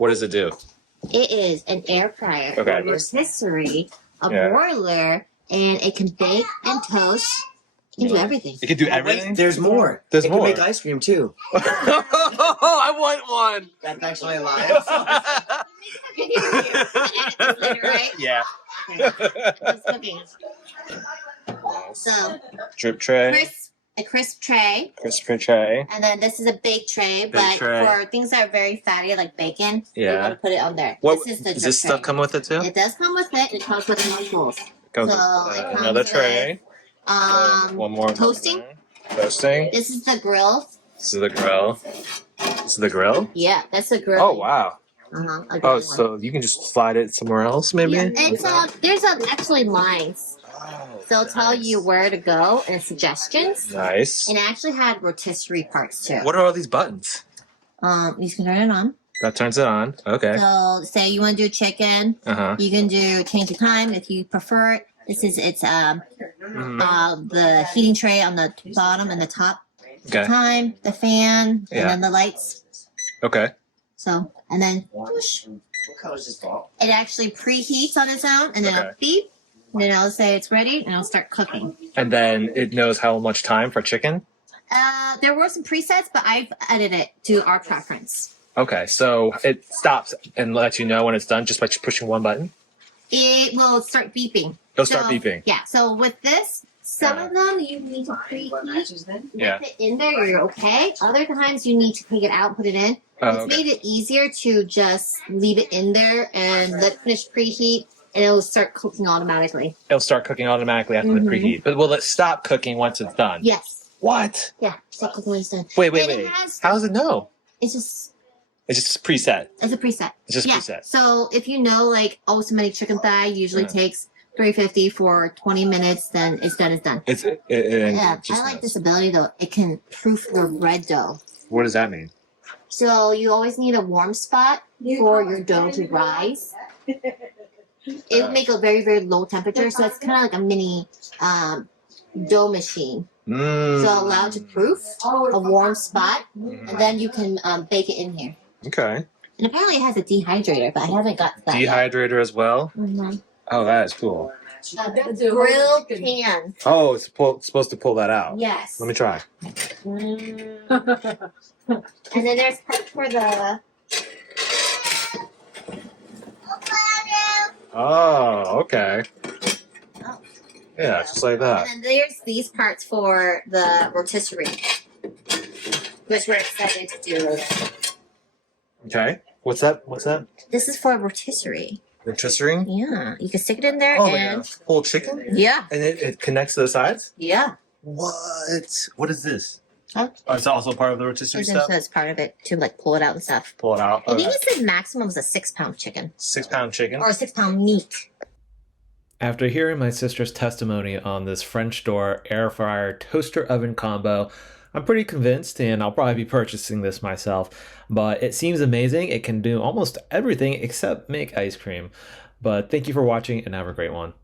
What does it do? It is an air fryer. Okay. Rotisserie, a broiler, and it can bake and toast. It can do everything. It can do everything? There's more. There's it more. It can make ice cream, too. I want one. That's actually alive. Right? Yeah. It's cooking. So, Drip tray. a crisp tray. Crisp tray. And then this is a bake tray, Big but tray. for things that are very fatty, like bacon, you Yeah. want to put it on there. What, This is the does this drip stuff tray. come with it too? It does come with it. It comes with noodles. Comes So with, it comes another tray. One more. toasting. Toasting. This is the grill. This is the grill. This is the grill? Yeah, that's the grill. Oh, wow. Oh, so you can just slide it somewhere else, maybe? Yeah, it's there's actually lines. So it'll tell you where to go and suggestions. Nice. And it actually had rotisserie parts too. What are all these buttons? You can turn it on. That turns it on. Okay. So say you want to do chicken. Uh-huh. You can do change the time if you prefer it. It's the heating tray on the bottom and the top. Okay. Time, the fan, Yeah. and then the lights. Okay. So and then whoosh, What color is this ball? it actually preheats on its own, and then Okay. it'll beep. And then I'll say it's ready, and I'll start cooking. And then it knows how much time for chicken? There were some presets, but I've edited it to our preference. Okay, so it stops and lets you know when it's done just by pushing one button? It will start beeping. It'll start beeping. Yeah. So with this, some of them you need to preheat. Yeah. With it in there, you're okay. Other times you need to take it out and put it in. Oh, It's made it easier to just leave it in there and let it finish preheat, and it'll start cooking automatically. It'll start cooking automatically after the preheat. But will it stop cooking once it's done? Yes. What? Yeah. Stop cooking when it's done. Wait. And it has- How does it know? It's just. It's just preset. It's a preset. It's just Yeah. preset. So if you know, like, somebody chicken thigh usually takes $350 for 20 minutes, then it's done. It's done. Yeah, I like this ability though. It can proof your bread dough. What does that mean? So you always need a warm spot for your dough to rise. It will make a very, very low temperature, so it's kind of like a mini dough machine. So allow it to proof a warm spot, and then you can bake it in here. Okay. And apparently it has a dehydrator, but I haven't got that. Dehydrator as well? Mm-hmm. Oh, that is cool. Grill pan. Oh, it's supposed to pull that out. Yes. Let me try. And then there's part for the. Oh, okay. Oh. Yeah, just like that. And then there's these parts for the rotisserie, which we're excited to do later. Okay. What's that? This is for rotisserie. Rotisserie? Yeah, you can stick it in there Oh, and like a whole chicken? yeah, And it connects to the sides? yeah. What? What is this? Huh? Oh, it's also part of the rotisserie stuff? That's part of it to like pull it out and stuff. Pull it out. I think Okay. it said maximum was a 6-pound chicken 6-pound chicken. or a 6-pound meat. After hearing my sister's testimony on this French door air fryer toaster oven combo, I'm pretty convinced and I'll probably be purchasing this myself. But it seems amazing. It can do almost everything except make ice cream. But thank you for watching and have a great one.